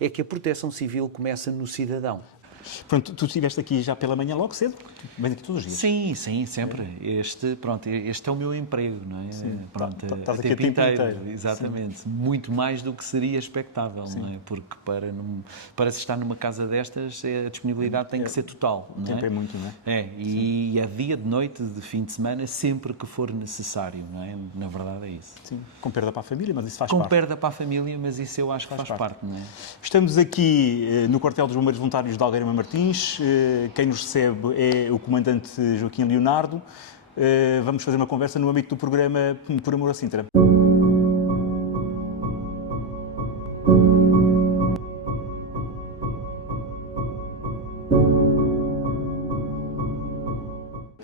é que a proteção civil começa no cidadão. Pronto, tu estiveste aqui já pela manhã logo cedo? Vens aqui todos os dias? Sim, sim, sempre. Este é o meu emprego, não é? Sim. Pronto, Estás o aqui tempo o tempo inteiro. inteiro. Exatamente. Muito mais do que seria expectável, Sim. não é? Porque para se estar numa casa destas, a disponibilidade tem que ser total, O não tempo é? é muito, não é? E é dia, de noite, de fim de semana, sempre que for necessário, não é? Na verdade é isso. Sim. Com perda para a família, mas isso faz Com parte. perda para a família, mas isso eu acho que faz parte, não é? Estamos aqui no quartel dos Bombeiros Voluntários de Algueirama Martins. Quem nos recebe é o comandante Joaquim Leonardo. Vamos fazer uma conversa no âmbito do programa Por Amor a Sintra.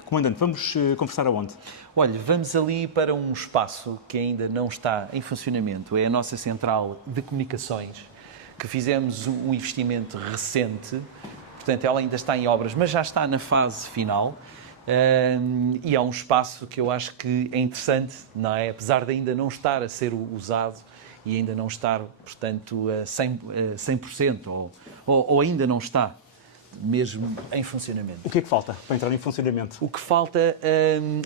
Comandante, vamos conversar aonde? Olha, vamos ali para um espaço que ainda não está em funcionamento. É a nossa central de comunicações, que fizemos um investimento recente. Portanto, ela ainda está em obras, mas já está na fase final. E é um espaço que eu acho que é interessante, não é? Apesar de ainda não estar a ser usado e ainda não estar, portanto, a 100% ou ainda não está mesmo em funcionamento. O que é que falta para entrar em funcionamento? O que falta,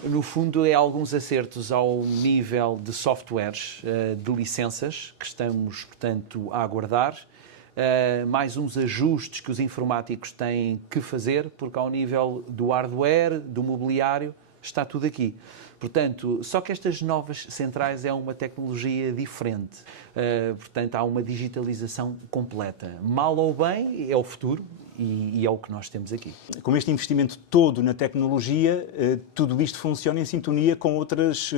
no fundo, é alguns acertos ao nível de softwares, de licenças, que estamos, portanto, a aguardar. Mais uns ajustes que os informáticos têm que fazer, porque ao nível do hardware, do mobiliário, está tudo aqui. Portanto, só que estas novas centrais é uma tecnologia diferente. Portanto, há uma digitalização completa. Mal ou bem, é o futuro e é o que nós temos aqui. Com este investimento todo na tecnologia, tudo isto funciona em sintonia com outras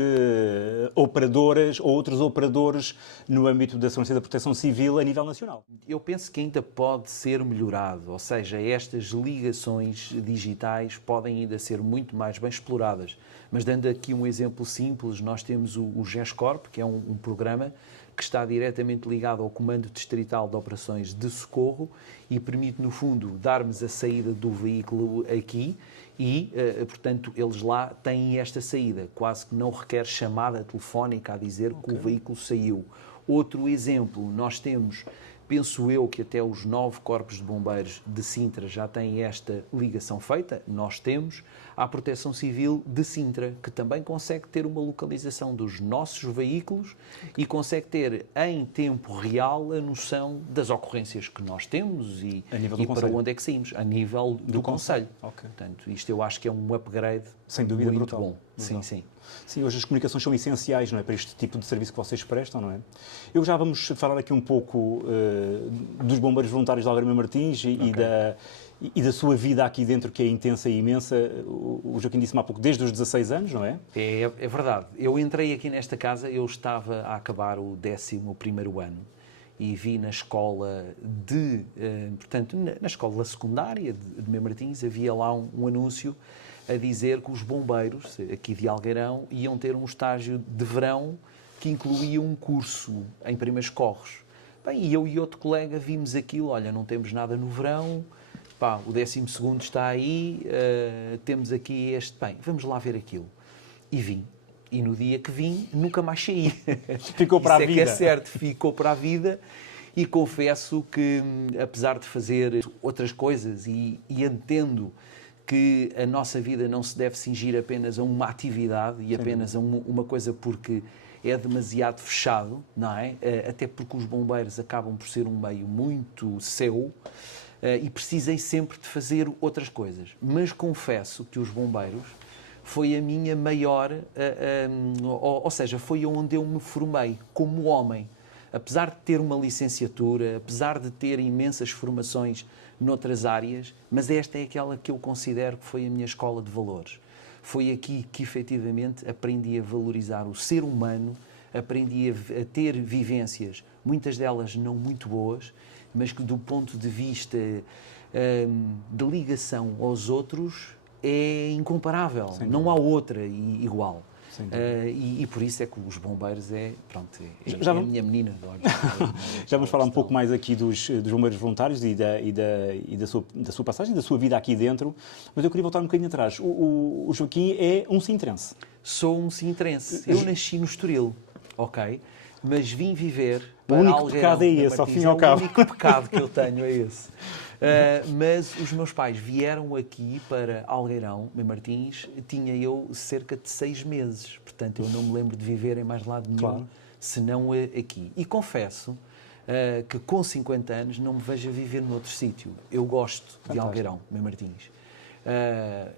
operadoras ou outros operadores no âmbito da Segurança e da Proteção Civil a nível nacional? Eu penso que ainda pode ser melhorado, ou seja, estas ligações digitais podem ainda ser muito mais bem exploradas. Mas dando aqui um exemplo simples, nós temos o GESCORP, que é um programa que está diretamente ligado ao Comando Distrital de Operações de Socorro e permite, no fundo, darmos a saída do veículo aqui e, portanto, eles lá têm esta saída. Quase que não requer chamada telefónica a dizer que o veículo saiu. Outro exemplo, nós temos, penso eu, que até os 9 corpos de bombeiros de Sintra já têm esta ligação feita, nós temos, à Proteção Civil de Sintra, que também consegue ter uma localização dos nossos veículos e consegue ter em tempo real a noção das ocorrências que nós temos e para onde é que saímos, a nível do concelho. Okay. Portanto, isto eu acho que é um upgrade sem dúvida muito brutal. bom. Sim, sim. Sim, hoje as comunicações são essenciais, não é, para este tipo de serviço que vocês prestam, não é? Eu já vamos falar aqui um pouco dos bombeiros voluntários de Algueirama Martins e da sua vida aqui dentro, que é intensa e imensa. O Joaquim disse-me há pouco, desde os 16 anos, não é? É verdade. Eu entrei aqui nesta casa, eu estava a acabar o 11º ano e vi na escola portanto, na escola secundária de Mem Martins, havia lá um anúncio a dizer que os bombeiros aqui de Algueirão iam ter um estágio de verão que incluía um curso em primeiros socorros. Bem, e eu e outro colega vimos aquilo, olha, não temos nada no verão, pá, o 12º está aí, temos aqui este, bem, vamos lá ver aquilo. E vim. E no dia que vim, nunca mais saí. Ficou para a vida. Isso é que é certo, ficou para a vida. E confesso que, apesar de fazer outras coisas e entendo que a nossa vida não se deve cingir apenas a uma atividade e apenas a uma coisa porque é demasiado fechado, não é? Até porque os bombeiros acabam por ser um meio muito seu e precisem sempre de fazer outras coisas. Mas confesso que os bombeiros foi a minha maior, ou seja, foi onde eu me formei como homem. Apesar de ter uma licenciatura, apesar de ter imensas formações noutras áreas, mas esta é aquela que eu considero que foi a minha escola de valores. Foi aqui que, efetivamente, aprendi a valorizar o ser humano, aprendi a ter vivências, muitas delas não muito boas, mas que, do ponto de vista de ligação aos outros, é incomparável. Não há outra igual. E por isso é que os bombeiros é a minha menina de olhos. Já vamos falar um pouco mais aqui dos bombeiros voluntários e da sua passagem, da sua vida aqui dentro, mas eu queria voltar um bocadinho atrás. O Joaquim é um sintrense. Sou um sintrense. Eu nasci no Estoril, ok? mas vim viver O para único Algueirão, pecado é na esse, ao Martins. fim e ao cabo. O único pecado que eu tenho é esse. Mas os meus pais vieram aqui para Algueirão, em Martins, tinha eu cerca de 6 meses. Portanto, eu não me lembro de viver em mais lado nenhum, Claro. senão aqui. E confesso que com 50 anos não me vejo a viver noutro sítio. Eu gosto de Fantástico. Algueirão, em Martins.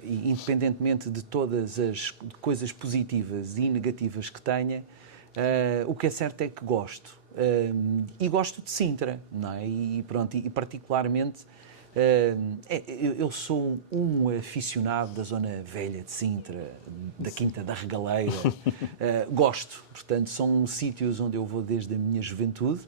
E independentemente de todas as coisas positivas e negativas que tenha, o que é certo é que gosto. E gosto de Sintra, não é? E pronto, e particularmente eu sou um aficionado da zona velha de Sintra, da Quinta da Regaleira. Gosto, portanto, são sítios onde eu vou desde a minha juventude,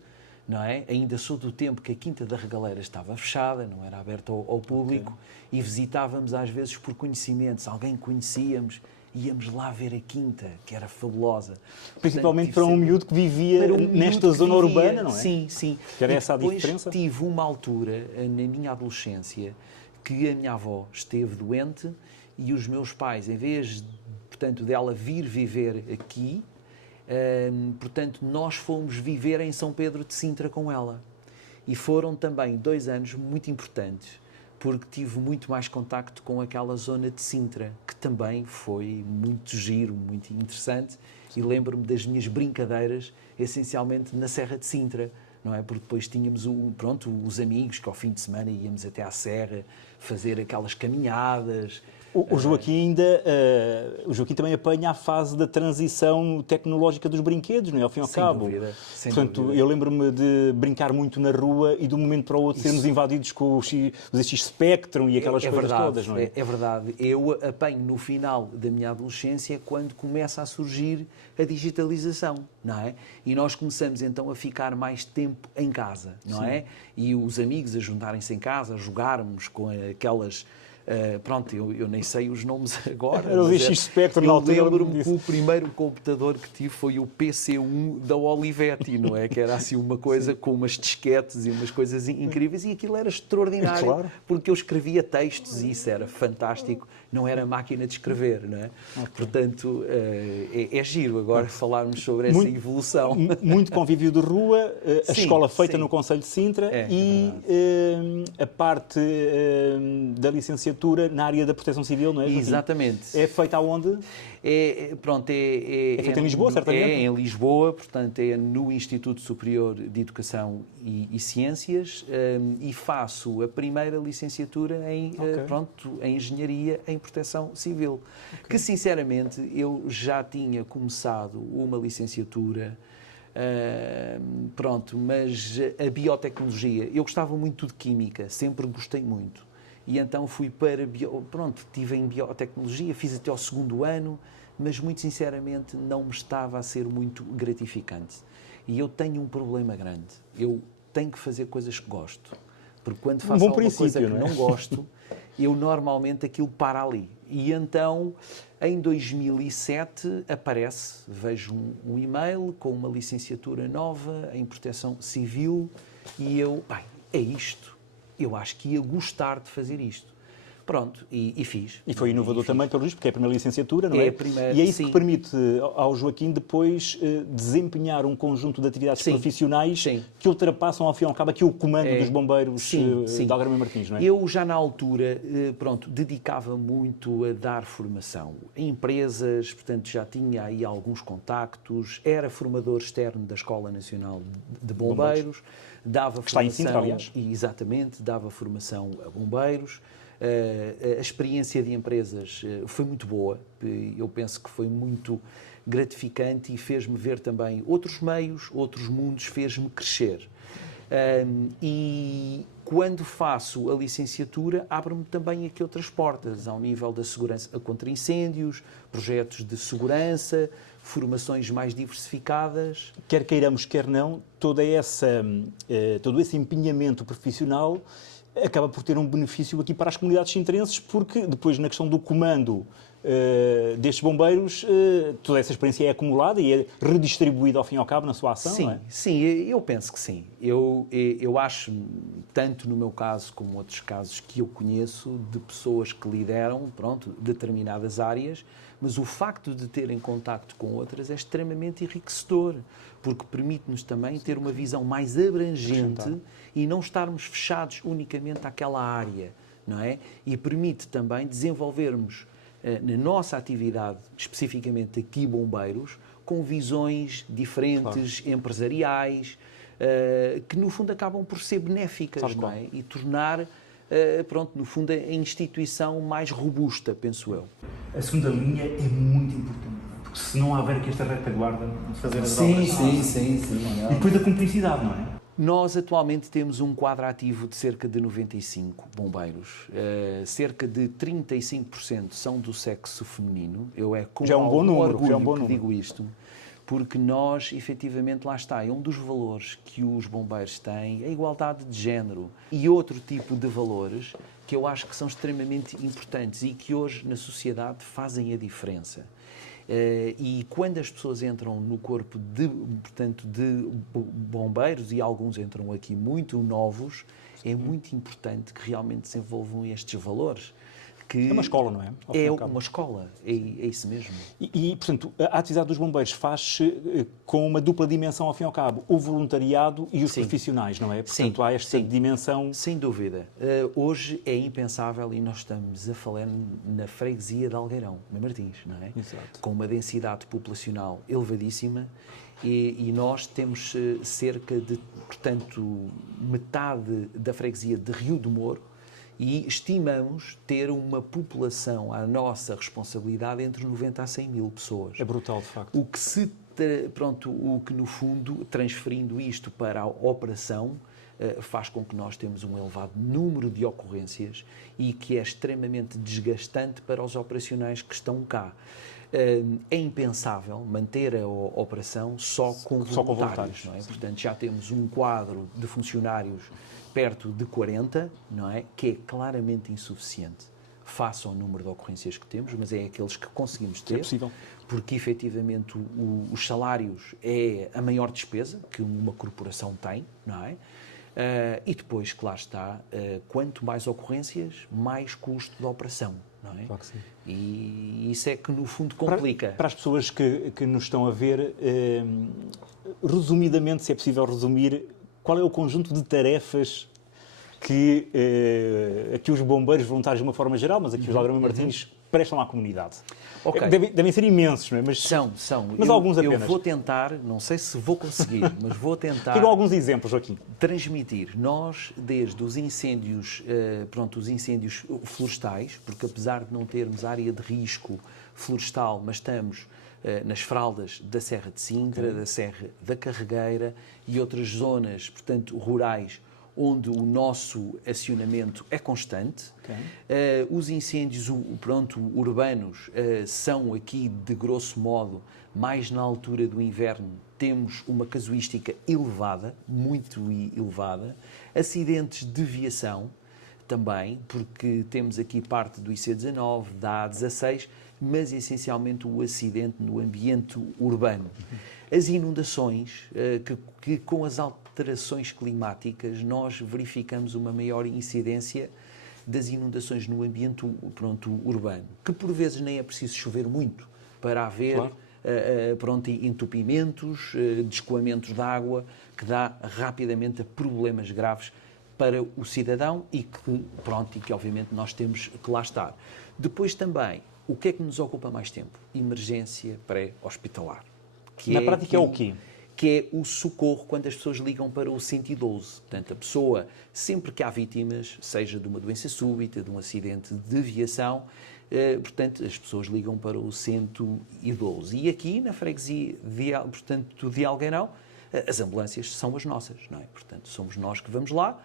não é? Ainda sou do tempo que a Quinta da Regaleira estava fechada, não era aberta ao público, e visitávamos às vezes por conhecimento, se alguém conhecíamos, íamos lá ver a Quinta, que era fabulosa. Principalmente Portanto, para um miúdo que vivia para um miúdo nesta que zona vivia, urbana, não é? Sim, sim. Que era E essa a depois diferença? tive uma altura, na minha adolescência, que a minha avó esteve doente e os meus pais, em vez, portanto, dela vir viver aqui, portanto, nós fomos viver em São Pedro de Sintra com ela. E foram também 2 anos muito importantes, porque tive muito mais contacto com aquela zona de Sintra, que também foi muito giro, muito interessante, e lembro-me das minhas brincadeiras, essencialmente na Serra de Sintra, não é? Porque depois tínhamos os amigos que ao fim de semana íamos até à Serra fazer aquelas caminhadas. O Joaquim o Joaquim também apanha a fase da transição tecnológica dos brinquedos, não é? Ao fim e ao Sem cabo. dúvida, sem Portanto, dúvida. eu lembro-me de brincar muito na rua e de um momento para o outro sermos invadidos com os ZX Spectrum e aquelas coisas verdade, todas, não é? É verdade. Eu apanho no final da minha adolescência quando começa a surgir a digitalização, não é? E nós começamos então a ficar mais tempo em casa, não é? E os amigos a juntarem-se em casa, a jogarmos com aquelas... eu nem sei os nomes agora. Era o mas ZX Spectrum na eu altura. lembro-me que o primeiro computador que tive foi o PC1 da Olivetti, não é? Que era assim uma coisa com umas disquetes e umas coisas incríveis, e aquilo era extraordinário, Claro. porque eu escrevia textos e isso era fantástico, não era máquina de escrever, não é? Portanto, é giro agora falarmos sobre essa evolução. Muito convívio de rua, a Sim, escola feita sim. no Conselho de Sintra É e a parte da licenciatura na área da proteção civil, não é, Joaquim? Exatamente. É feita aonde? É feita em Lisboa, certamente? É em Lisboa, portanto é no Instituto Superior de Educação e Ciências, e faço a primeira licenciatura em Engenharia em Proteção Civil, que sinceramente eu já tinha começado uma licenciatura, mas a biotecnologia, eu gostava muito de química, sempre gostei muito. E então fui para... estive em biotecnologia, fiz até ao 2º ano, mas muito sinceramente não me estava a ser muito gratificante. E eu tenho um problema grande. Eu tenho que fazer coisas que gosto. Porque quando faço alguma coisa que não gosto, eu normalmente aquilo para ali. E então, em 2007, vejo um e-mail com uma licenciatura nova em Proteção Civil e eu, é isto. Eu acho que ia gostar de fazer isto. Pronto, e fiz. E foi inovador também, pelo visto, porque é a primeira licenciatura, não é? É a primeira, e é isso sim. que permite ao Joaquim depois desempenhar um conjunto de atividades profissionais que ultrapassam, ao fim e ao cabo, aqui o comando dos bombeiros de Algueirão e Martins, não é? Eu já na altura, dedicava muito a dar formação em empresas, portanto já tinha aí alguns contactos, era formador externo da Escola Nacional de Bombeiros, dava que está formação... em Sintra, aliás. Exatamente, dava formação a bombeiros. A experiência de empresas foi muito boa, eu penso que foi muito gratificante e fez-me ver também outros meios, outros mundos, fez-me crescer. E quando faço a licenciatura, abre-me também aqui outras portas, ao nível da segurança contra incêndios, projetos de segurança, formações mais diversificadas. Quer queiramos, quer não, todo esse empenhamento profissional acaba por ter um benefício aqui para as comunidades sintrenses, porque depois na questão do comando destes bombeiros, toda essa experiência é acumulada e é redistribuída ao fim e ao cabo na sua ação, sim, não é? Sim, eu penso que sim. Eu acho, tanto no meu caso como outros casos que eu conheço, de pessoas que lideram, determinadas áreas, mas o facto de terem contacto com outras é extremamente enriquecedor, porque permite-nos também ter uma visão mais abrangente e não estarmos fechados unicamente àquela área, não é? E permite também desenvolvermos na nossa atividade, especificamente aqui bombeiros, com visões diferentes, empresariais, que no fundo acabam por ser benéficas, não é? E tornar, no fundo, a instituição mais robusta, penso eu. A segunda linha é muito importante, porque se não houver aqui esta retaguarda de fazer as obras... Sim. E depois a cumplicidade, não é? Nós atualmente temos um quadro ativo de cerca de 95 bombeiros. Cerca de 35% são do sexo feminino. Eu com já é um bom número, orgulho que digo isto, porque nós, efetivamente, lá está, é um dos valores que os bombeiros têm, a igualdade de género e outro tipo de valores que eu acho que são extremamente importantes e que hoje na sociedade fazem a diferença. E quando as pessoas entram no corpo de bombeiros, e alguns entram aqui muito novos, é muito importante que realmente desenvolvam estes valores. Que é uma escola, não é? É uma escola, é isso mesmo. Portanto, a atividade dos bombeiros faz-se com uma dupla dimensão, ao fim e ao cabo, o voluntariado e os profissionais, não é? Portanto, há esta dimensão... Sem dúvida. Hoje é impensável, e nós estamos a falar na freguesia de Algueirão, na Martins, não é? Exato. Com uma densidade populacional elevadíssima, e nós temos cerca de, portanto, metade da freguesia de Rio do Moro, e estimamos ter uma população à nossa responsabilidade entre 90 a 100 mil pessoas. É brutal, de facto. O que no fundo, transferindo isto para a operação, faz com que nós temos um elevado número de ocorrências e que é extremamente desgastante para os operacionais que estão cá. É impensável manter a operação só com voluntários. Não é? Portanto, já temos um quadro de funcionários perto de 40, não é? Que é claramente insuficiente face ao número de ocorrências que temos, mas é aqueles que conseguimos ter, porque efetivamente os salários é a maior despesa que uma corporação tem, não é? E depois, claro está, quanto mais ocorrências, mais custo de operação, não é? Claro que sim. E isso é que, no fundo, complica. Para as pessoas que nos estão a ver, resumidamente, se é possível resumir, qual é o conjunto de tarefas que aqui os bombeiros voluntários, de uma forma geral, mas aqui os Algarve Martins, prestam à comunidade? Okay. Devem ser imensos, não é? Mas são. Mas alguns apenas. Eu vou tentar, não sei se vou conseguir, mas vou tentar... Quero alguns exemplos, Joaquim. Transmitir. Nós, desde os incêndios, os incêndios florestais, porque apesar de não termos área de risco florestal, mas estamos nas fraldas da Serra de Sintra, da Serra da Carregueira e outras zonas, portanto, rurais, onde o nosso acionamento é constante. Os incêndios urbanos são aqui, de grosso modo, mais na altura do inverno, temos uma casuística elevada, muito elevada. Acidentes de viação também, porque temos aqui parte do IC19, da A16, mas essencialmente o acidente no ambiente urbano. As inundações, que com as alterações climáticas nós verificamos uma maior incidência das inundações no ambiente urbano, que por vezes nem é preciso chover muito para haver entupimentos, descoamentos de água, que dá rapidamente a problemas graves para o cidadão e que obviamente nós temos que lá estar. Depois também, o que é que nos ocupa mais tempo? Emergência pré-hospitalar. Na prática é o quê? Que é o socorro quando as pessoas ligam para o 112. Portanto, a pessoa, sempre que há vítimas, seja de uma doença súbita, de um acidente de viação, portanto, as pessoas ligam para o 112. E aqui, na freguesia de Algueirão, as ambulâncias são as nossas, não é? Portanto, somos nós que vamos lá.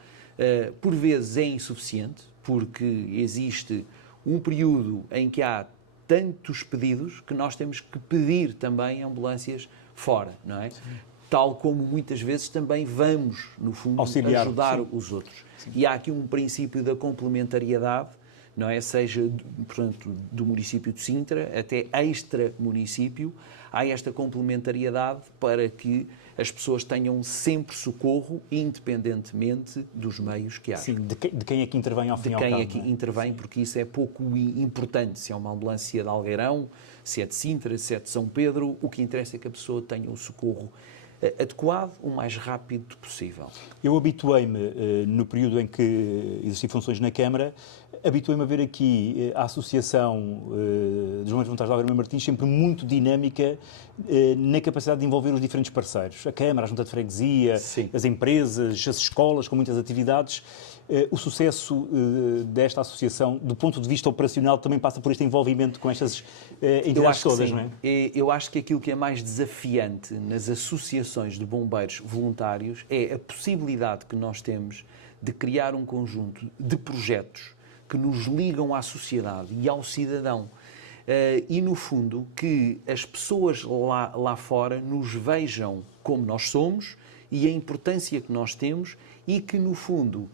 Por vezes é insuficiente, porque existe um período em que há tantos pedidos que nós temos que pedir também ambulâncias fora, não é? Sim. Tal como muitas vezes também vamos, no fundo, ajudar os outros. Sim. E há aqui um princípio da complementariedade, não é? Seja, portanto, do município de Sintra até extra-município, há esta complementariedade para que as pessoas tenham sempre socorro, independentemente dos meios que há. Sim, de quem é que intervém ao fim e ao cabo. De quem é que intervém, porque isso é pouco importante. Se é uma ambulância de Algueirão, se é de Sintra, se é de São Pedro, o que interessa é que a pessoa tenha o socorro adequado, o mais rápido possível. Eu habituei-me, no período em que exerci funções na Câmara, habituei-me a ver aqui a Associação dos Bombeiros Voluntários de Algarve Martins sempre muito dinâmica na capacidade de envolver os diferentes parceiros. A Câmara, a Junta de Freguesia, Sim. as empresas, as escolas com muitas atividades. O sucesso desta associação, do ponto de vista operacional, também passa por este envolvimento com estas entidades todas, não é? Eu acho que aquilo que é mais desafiante nas associações de bombeiros voluntários é a possibilidade que nós temos de criar um conjunto de projetos que nos ligam à sociedade e ao cidadão. E, no fundo, que as pessoas lá fora nos vejam como nós somos e a importância que nós temos e que, no fundo,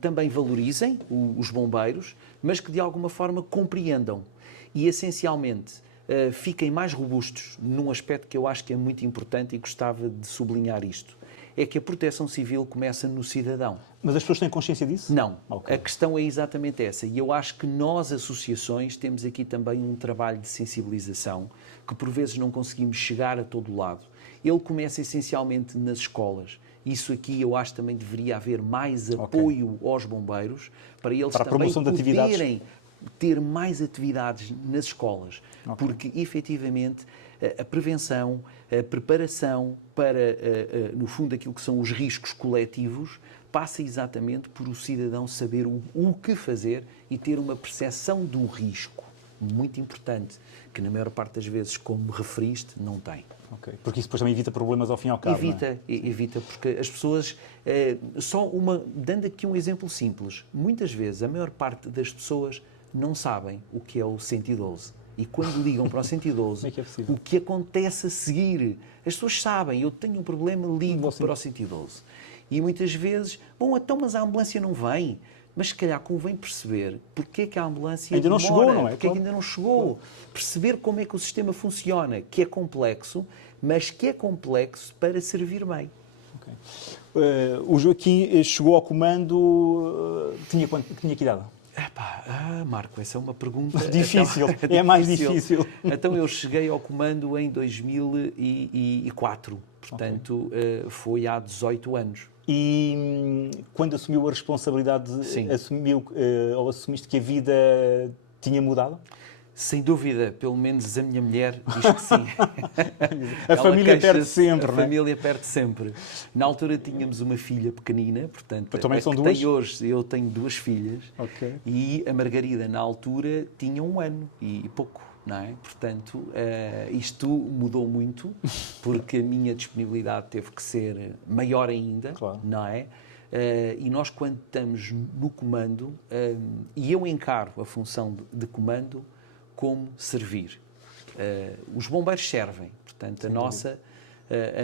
também valorizem os bombeiros, mas que de alguma forma compreendam e essencialmente fiquem mais robustos num aspecto que eu acho que é muito importante e gostava de sublinhar isto. É que a proteção civil começa no cidadão. Mas as pessoas têm consciência disso? Não. Okay. A questão é exatamente essa. E eu acho que nós, associações, temos aqui também um trabalho de sensibilização que por vezes não conseguimos chegar a todo lado. Ele começa essencialmente nas escolas. Isso aqui eu acho que também deveria haver mais apoio aos bombeiros para eles também poderem ter mais atividades nas escolas. Porque, efetivamente, a prevenção, a preparação para, no fundo, aquilo que são os riscos coletivos, passa exatamente por o cidadão saber o que fazer e ter uma percepção do risco. Muito importante, que na maior parte das vezes, como referiste, não tem. Okay. Porque isso depois também evita problemas ao fim e ao cabo, Evita, porque as pessoas... dando aqui um exemplo simples, muitas vezes a maior parte das pessoas não sabem o que é o 112. E quando ligam para o 112, o que acontece a seguir? As pessoas sabem, eu tenho um problema, ligo para o 112. E muitas vezes, mas a ambulância não vem. Mas se calhar convém perceber porque é que a ambulância ainda demora, não chegou, não é? Porque é que ainda não chegou. Perceber como é que o sistema funciona, que é complexo, mas que é complexo para servir bem. O Joaquim chegou ao comando, tinha que idade? Marco, essa é uma pergunta... Difícil, é mais difícil. Então eu cheguei ao comando em 2004, portanto foi há 18 anos. E quando assumiu a responsabilidade, assumiste que a vida tinha mudado? Sem dúvida, pelo menos a minha mulher diz que sim. A família perde sempre, não é? A família perde sempre. Na altura tínhamos uma filha pequenina, portanto, também são duas? Eu tenho 2 filhas, e a Margarida, na altura, tinha 1 ano e pouco, não é? Portanto, isto mudou muito, porque a minha disponibilidade teve que ser maior ainda, não é? E nós, quando estamos no comando, e eu encaro a função de comando como servir. Os bombeiros servem, portanto, a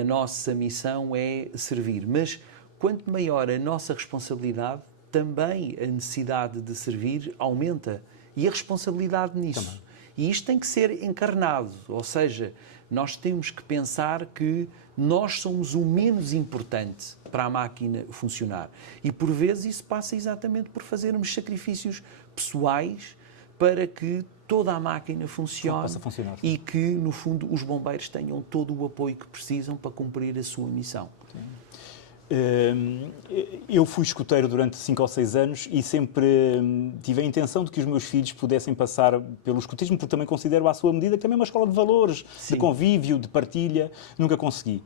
nossa missão é servir. Mas, quanto maior a nossa responsabilidade, também a necessidade de servir aumenta. E a responsabilidade nisso. Também. E isto tem que ser encarnado, ou seja, nós temos que pensar que nós somos o menos importante para a máquina funcionar. E, por vezes, isso passa exatamente por fazermos sacrifícios pessoais para que toda a máquina funcione e que, no fundo, os bombeiros tenham todo o apoio que precisam para cumprir a sua missão. Eu fui escoteiro durante 5 ou 6 anos e sempre tive a intenção de que os meus filhos pudessem passar pelo escotismo, porque também considero à sua medida que também é uma escola de valores, de convívio, de partilha. Nunca consegui.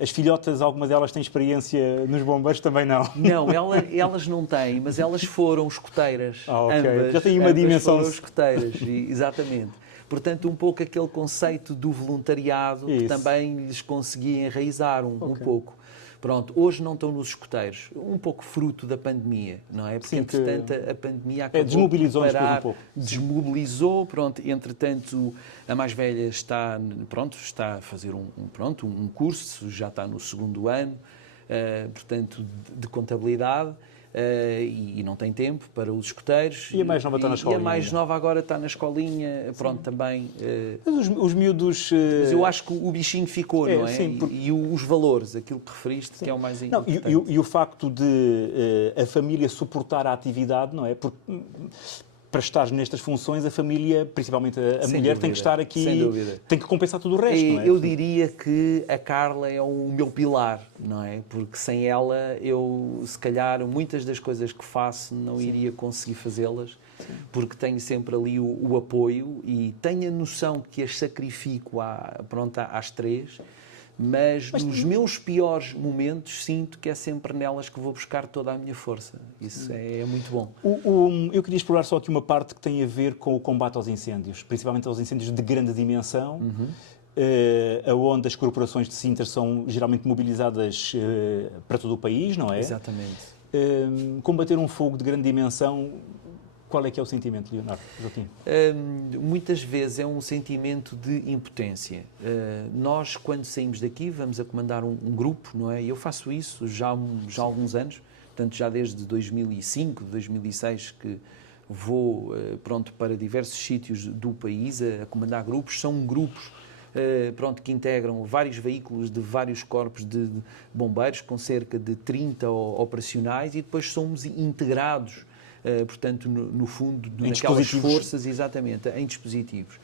As filhotas, alguma delas têm experiência nos bombeiros? Também não. Não, elas não têm, mas elas foram escoteiras. Ambas, já têm uma dimensão. Foram escoteiras, exatamente. Portanto, um pouco aquele conceito do voluntariado que também lhes conseguia enraizar um pouco. Pronto, hoje não estão nos escoteiros, um pouco fruto da pandemia, não é? Porque, entretanto, a pandemia acabou desmobilizou-nos de parar, um pouco. Desmobilizou, pronto, entretanto, a mais velha está a fazer um curso, já está no 2º ano, portanto, de contabilidade, e não tem tempo para os escoteiros. E a mais nova está na escolinha. E a mais nova agora está na escolinha, pronto, também. Mas os miúdos... Mas eu acho que o bichinho ficou, não é? Sim, e os valores, aquilo que referiste, que é o mais importante. E o facto de a família suportar a atividade, não é? Porque para estar nestas funções, a família, principalmente a mulher, tem que estar aqui, sem dúvida. Tem que compensar tudo o resto, não é? Eu diria que a Carla é o meu pilar, não é? Porque sem ela, eu, se calhar, muitas das coisas que faço não iria conseguir fazê-las, porque tenho sempre ali o apoio e tenho a noção que as sacrifico às 3, mas nos meus piores momentos sinto que é sempre nelas que vou buscar toda a minha força. Isso é muito bom. Eu queria explorar só aqui uma parte que tem a ver com o combate aos incêndios, principalmente aos incêndios de grande dimensão, onde as corporações de Sintra são geralmente mobilizadas para todo o país, não é? Exatamente. Combater um fogo de grande dimensão, qual é que é o sentimento, Leonardo? Joaquim? Muitas vezes é um sentimento de impotência. Nós, quando saímos daqui, vamos a comandar um grupo, não é? E eu faço isso já há alguns anos, portanto, já desde 2005, 2006, que vou para diversos sítios do país a comandar grupos. São grupos que integram vários veículos de vários corpos de bombeiros, com cerca de 30 operacionais, e depois somos integrados portanto, no fundo, naquelas forças, exatamente, em dispositivos.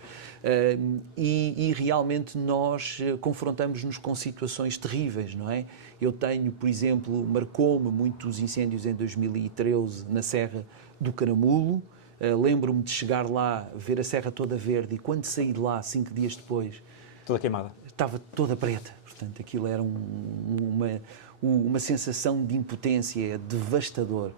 E realmente nós confrontamos-nos com situações terríveis, não é? Eu tenho, por exemplo, marcou-me muitos incêndios em 2013 na Serra do Caramulo. Lembro-me de chegar lá, ver a serra toda verde, e quando saí de lá, 5 dias depois... Toda queimada. Estava toda preta. Portanto, aquilo era uma sensação de impotência devastador.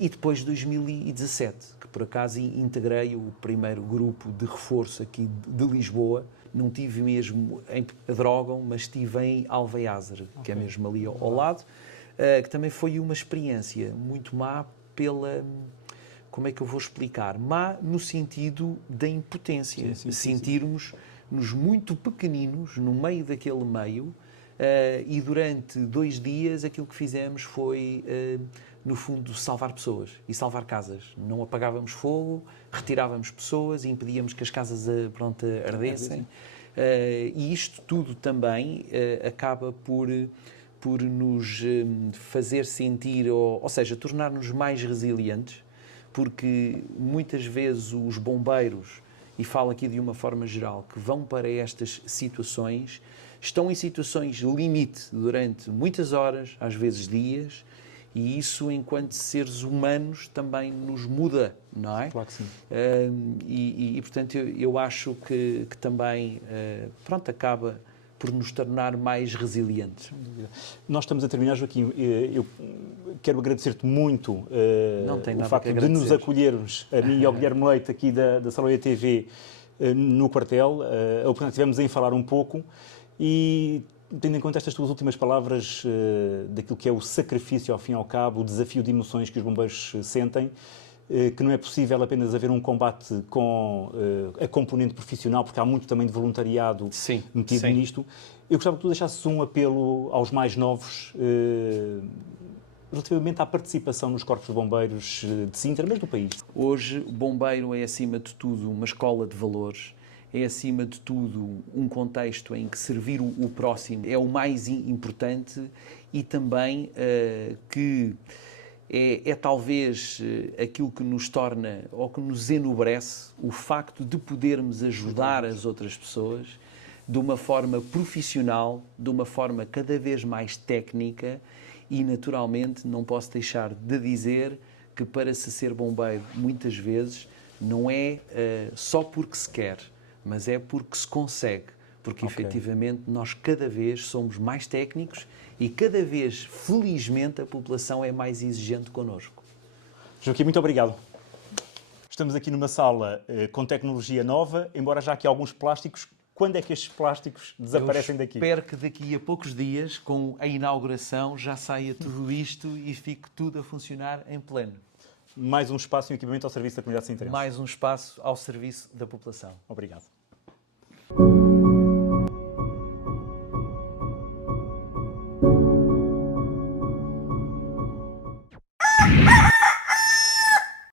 E depois de 2017, que por acaso integrei o primeiro grupo de reforço aqui de Lisboa. Não tive mesmo em Pedrógão, mas estive em Alveiazer, que é mesmo ali ao lado, que também foi uma experiência muito má como é que eu vou explicar? Má no sentido da impotência. Sentirmos-nos muito pequeninos no meio daquele meio, e durante 2 dias aquilo que fizemos foi... no fundo, salvar pessoas e salvar casas. Não apagávamos fogo, retirávamos pessoas e impedíamos que as casas ardessem. E isto tudo também acaba por nos fazer sentir, ou seja, tornar-nos mais resilientes, porque muitas vezes os bombeiros, e falo aqui de uma forma geral, que vão para estas situações, estão em situações limite durante muitas horas, às vezes dias, e isso, enquanto seres humanos, também nos muda, não é? Claro que sim. Portanto, eu acho que também, acaba por nos tornar mais resilientes. Nós estamos a terminar, Joaquim. Eu quero agradecer-te muito o facto de nos acolhermos, a mim e ao Guilherme Leite, aqui da Saloia TV, no quartel. A oportunidade que tivemos em falar um pouco e... Tendo em conta estas tuas últimas palavras daquilo que é o sacrifício, ao fim e ao cabo, o desafio de emoções que os bombeiros sentem, que não é possível apenas haver um combate com a componente profissional, porque há muito também de voluntariado metido nisto. Eu gostava que tu deixasses um apelo aos mais novos relativamente à participação nos corpos de bombeiros de Sintra, mas do país. Hoje, o bombeiro é, acima de tudo, uma escola de valores. É, acima de tudo, um contexto em que servir o próximo é o mais importante, e também que é talvez aquilo que nos torna, ou que nos enobrece, o facto de podermos ajudar as outras pessoas de uma forma profissional, de uma forma cada vez mais técnica, e naturalmente não posso deixar de dizer que para se ser bombeiro, muitas vezes, não é só porque se quer, mas é porque se consegue, porque efetivamente nós cada vez somos mais técnicos e cada vez, felizmente, a população é mais exigente connosco. Joaquim, muito obrigado. Estamos aqui numa sala com tecnologia nova, embora já aqui alguns plásticos. Quando é que estes plásticos desaparecem daqui? Espero que daqui a poucos dias, com a inauguração, já saia tudo isto e fique tudo a funcionar em pleno. Mais um espaço e um equipamento ao serviço da comunidade sintrense. Mais um espaço ao serviço da população. Obrigado.